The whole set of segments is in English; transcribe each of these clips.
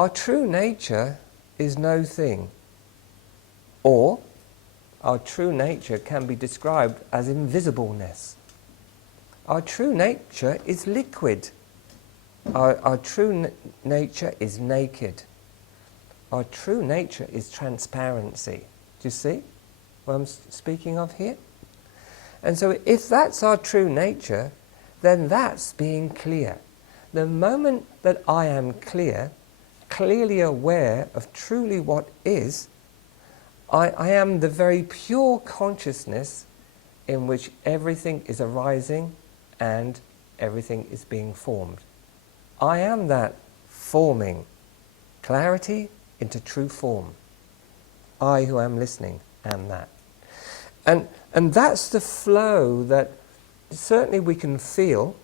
our true nature is no thing, or our true nature can be described as invisibleness. Our true nature is liquid. Our true nature is naked. Our true nature is transparency. Do you see what I'm speaking of here? And so if that's our true nature, then that's being clear. The moment that I am clear, clearly aware of truly what is, I am the very pure consciousness in which everything is arising and everything is being formed. I am that forming clarity into true form. I who am listening am that. And that's the flow that certainly we can feel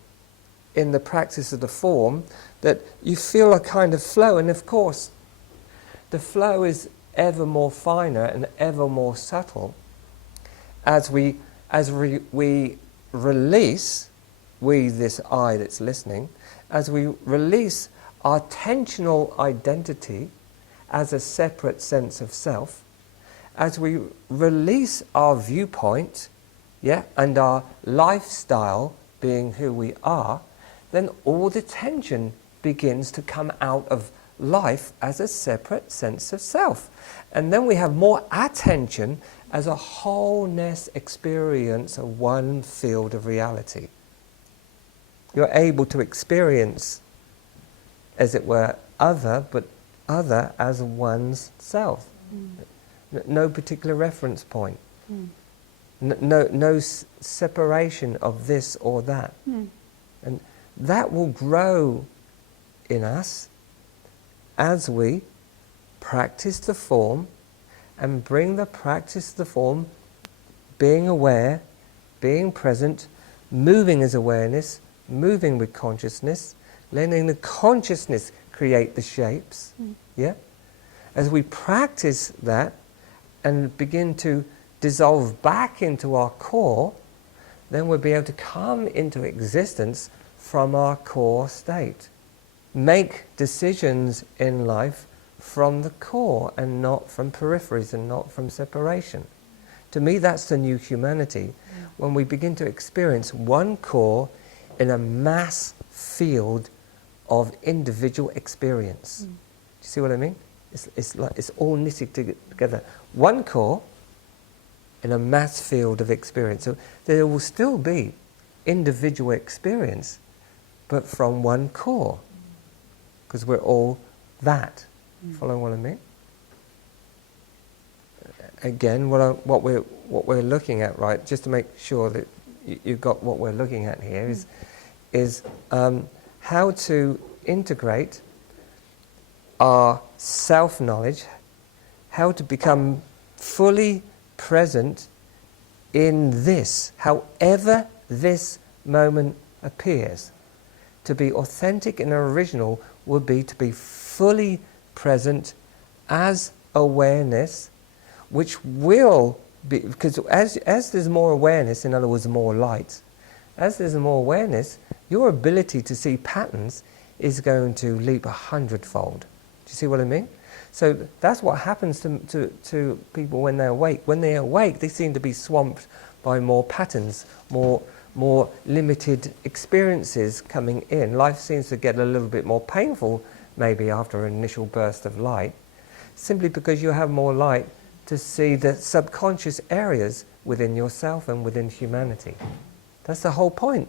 in the practice of the form, that you feel a kind of flow, and of course the flow is ever more finer and ever more subtle as we release, this I that's listening, as we release our tensional identity as a separate sense of self, as we release our viewpoint, and our lifestyle being who we are, then all the tension begins to come out of life as a separate sense of self. And then we have more attention as a wholeness experience of one field of reality. You're able to experience, as it were, other, but other as one's self. No particular reference point. No separation of this or that. And that will grow in us as we practice the form and bring the practice of the form, being aware, being present, moving as awareness, moving with consciousness, letting the consciousness create the shapes. As we practice that and begin to dissolve back into our core, then we'll be able to come into existence from our core state. Make decisions in life from the core and not from peripheries and not from separation. To me, that's the new humanity, when we begin to experience one core in a mass field of individual experience. Do you see what I mean? It's all knitted together. One core in a mass field of experience. So there will still be individual experience, but from one core, because we're all that. Following what I mean? Again, what we're looking at, right? Just to make sure that you've got what we're looking at here is how to integrate our self-knowledge, how to become fully present in this, however this moment appears. To be authentic and original would be to be fully present as awareness, which will be, because as there's more awareness, in other words more light, as there's more awareness, your ability to see patterns is going to leap 100-fold. Do you see what I mean? So that's what happens to people when they awake. When they awake, they seem to be swamped by more patterns, more limited experiences coming in. Life seems to get a little bit more painful maybe after an initial burst of light, simply because you have more light to see the subconscious areas within yourself and within humanity. That's the whole point.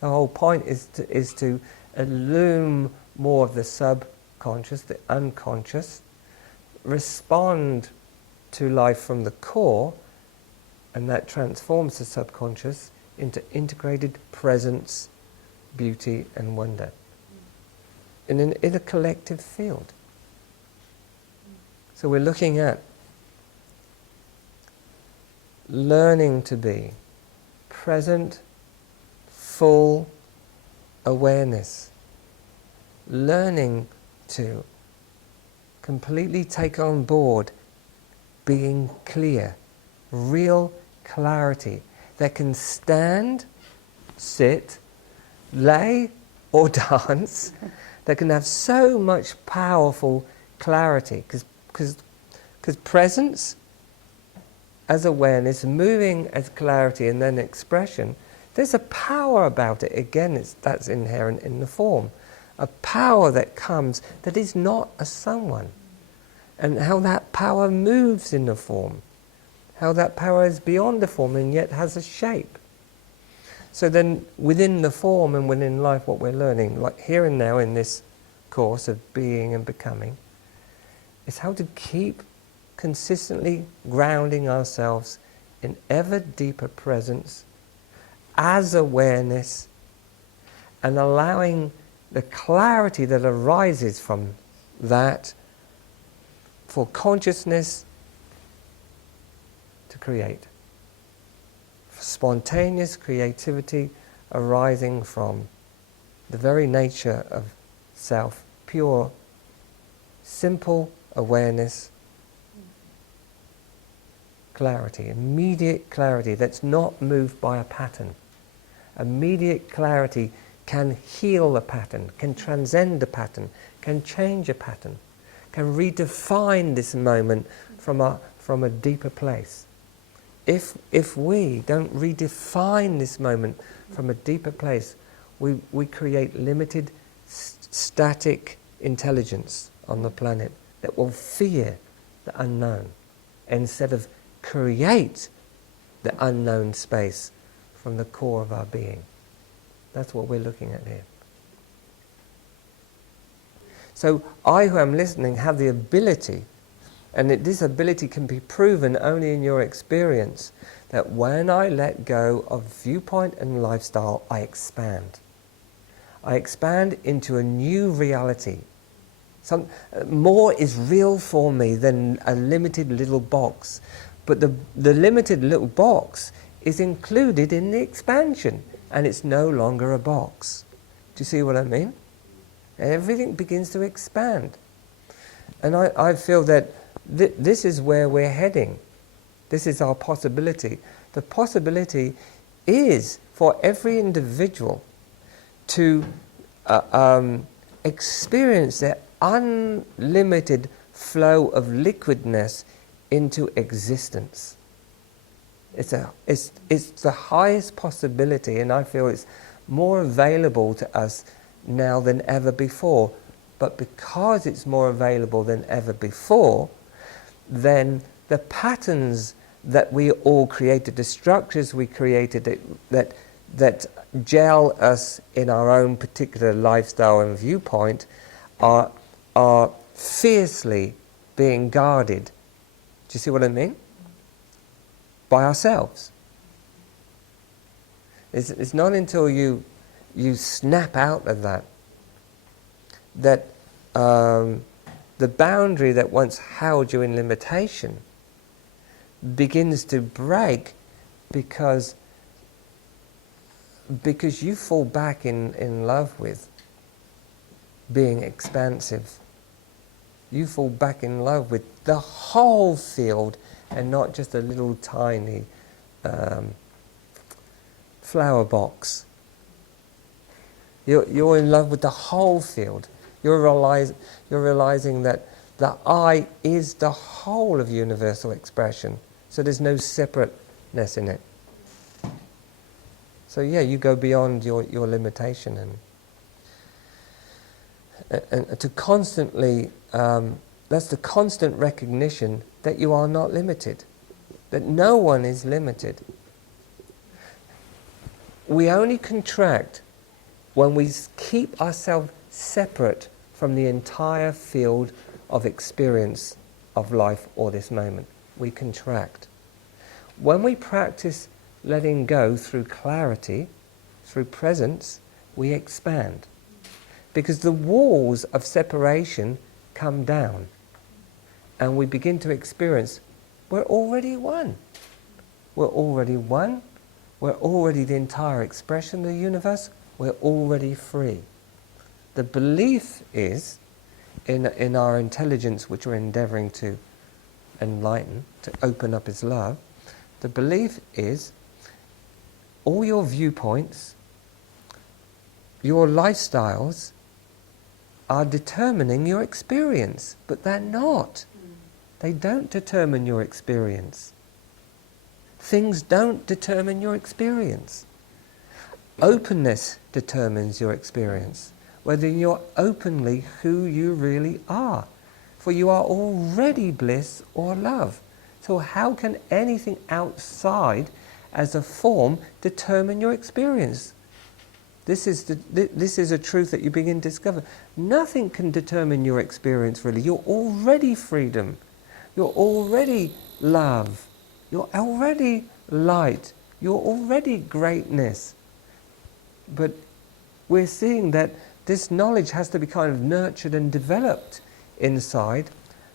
The whole point is to illume more of the subconscious, the unconscious, respond to life from the core, and that transforms the subconscious into integrated presence, beauty and wonder in a collective field. So we're looking at learning to be present, full awareness, learning to completely take on board being clear, real clarity that can stand, sit, lay or dance, that can have so much powerful clarity, because presence as awareness, moving as clarity and then expression, there's a power about it. Again, that's inherent in the form. A power that comes that is not a someone. And how that power moves in the form. How that power is beyond the form and yet has a shape. So then within the form and within life, what we're learning, like here and now in this course of being and becoming, is how to keep consistently grounding ourselves in ever deeper presence as awareness, and allowing the clarity that arises from that for consciousness to create. Spontaneous creativity arising from the very nature of self, pure, simple awareness, clarity, immediate clarity that's not moved by a pattern. Immediate clarity can heal a pattern, can transcend a pattern, can change a pattern, can redefine this moment from a deeper place. If we don't redefine this moment from a deeper place, we create limited, static intelligence on the planet that will fear the unknown instead of create the unknown space from the core of our being. That's what we're looking at here. So I, who am listening, have the ability, and this ability can be proven only in your experience, that when I let go of viewpoint and lifestyle, I expand. I expand into a new reality. More is real for me than a limited little box. But the limited little box is included in the expansion, and it's no longer a box. Do you see what I mean? Everything begins to expand. And I feel that this is where we're heading. This is our possibility. The possibility is for every individual to experience their unlimited flow of liquidness into existence. It's the highest possibility, and I feel it's more available to us now than ever before. But because it's more available than ever before, then the patterns that we all created, the structures we created that gel us in our own particular lifestyle and viewpoint are fiercely being guarded. Do you see what I mean? By ourselves. It's not until you snap out of that the boundary that once held you in limitation begins to break, because you fall back in love with being expansive. You fall back in love with the whole field and not just a little tiny flower box. You're in love with the whole field. You're realizing that the I is the whole of universal expression. So there's no separateness in it. So yeah, you go beyond your limitation and to constantly, that's the constant recognition that you are not limited, that no one is limited. We only contract when we keep ourselves separate from the entire field of experience of life or this moment. We contract. When we practice letting go through clarity, through presence, we expand. Because the walls of separation come down and we begin to experience we're already one. We're already one. We're already the entire expression of the universe. We're already free. The belief is in our intelligence, which we're endeavoring to enlighten, to open up as love. The belief is all your viewpoints, your lifestyles, are determining your experience, but they're not. They don't determine your experience. Things don't determine your experience. Openness determines your experience, whether you're openly who you really are. For you are already bliss or love. So how can anything outside as a form determine your experience? This is a truth that you begin to discover. Nothing can determine your experience, really. You're already freedom. You're already love. You're already light. You're already greatness. But we're seeing that this knowledge has to be kind of nurtured and developed inside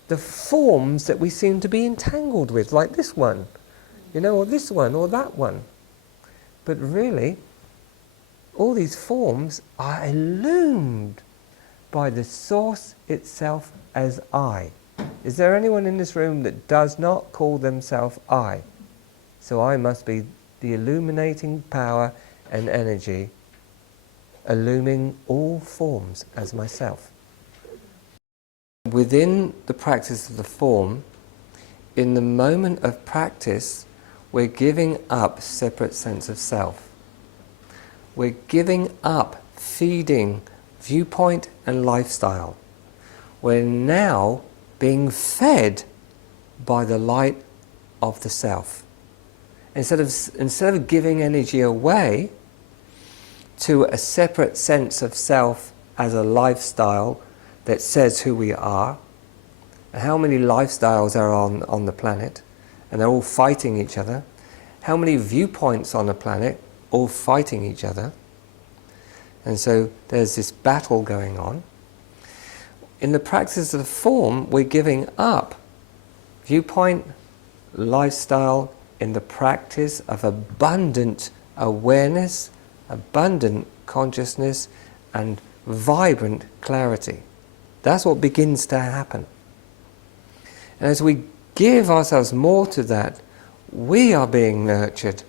the forms that we seem to be entangled with, like this one, or this one, or that one. But really, all these forms are illumined by the source itself as I. Is there anyone in this room that does not call themselves I? So I must be the illuminating power and energy, illumining all forms as myself. Within the practice of the form, in the moment of practice, we're giving up separate sense of self. We're giving up feeding viewpoint and lifestyle. We're now being fed by the light of the self. Instead of giving energy away to a separate sense of self as a lifestyle that says who we are, and how many lifestyles are on the planet, and they're all fighting each other. How many viewpoints on the planet, all fighting each other. And so there's this battle going on. In the practice of the form, we're giving up viewpoint, lifestyle, in the practice of abundant awareness, abundant consciousness, and vibrant clarity. That's what begins to happen. And as we give ourselves more to that, we are being nurtured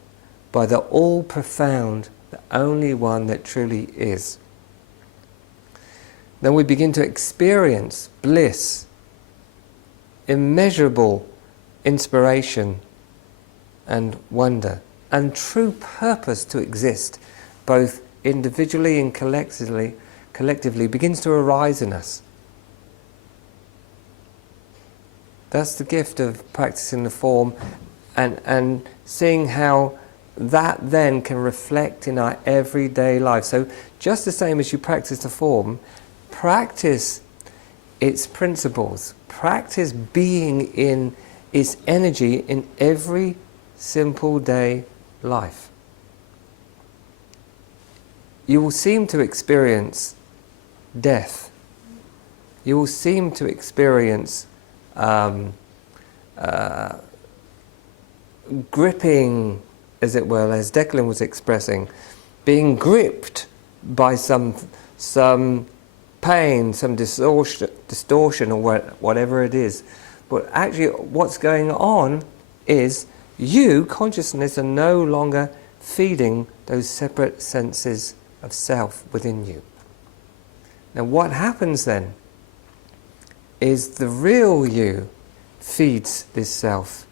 by the all-profound, the only one that truly is. Then we begin to experience bliss, immeasurable inspiration and wonder, and true purpose to exist, both individually and collectively begins to arise in us. That's the gift of practicing the form, and seeing how that then can reflect in our everyday life. So just the same as you practice the form, practice its principles, practice being in its energy in every simple day life. You will seem to experience death. You will seem to experience gripping, as it were, as Declan was expressing, being gripped by some pain, some distortion or whatever it is. But actually what's going on is you, consciousness, are no longer feeding those separate senses of self within you. Now what happens then is the real you feeds this self.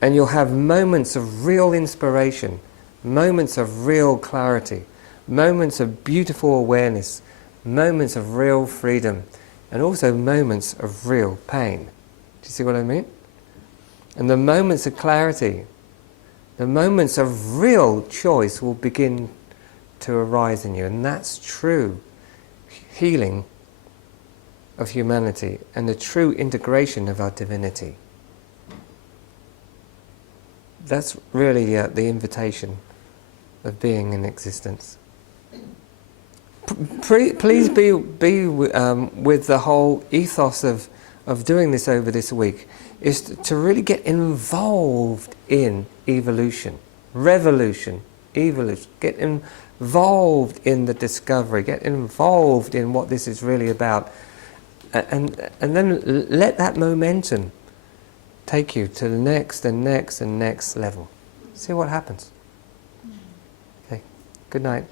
And you'll have moments of real inspiration, moments of real clarity, moments of beautiful awareness, moments of real freedom, and also moments of real pain. Do you see what I mean? And the moments of clarity, the moments of real choice will begin to arise in you. And that's true healing of humanity and the true integration of our divinity. That's really the invitation of being in existence. Please be with the whole ethos of doing this over this week, is to really get involved in evolution, revolution, evolution. Get involved in the discovery, get involved in what this is really about, and then let that momentum take you to the next and next and next level. See what happens. Okay, good night.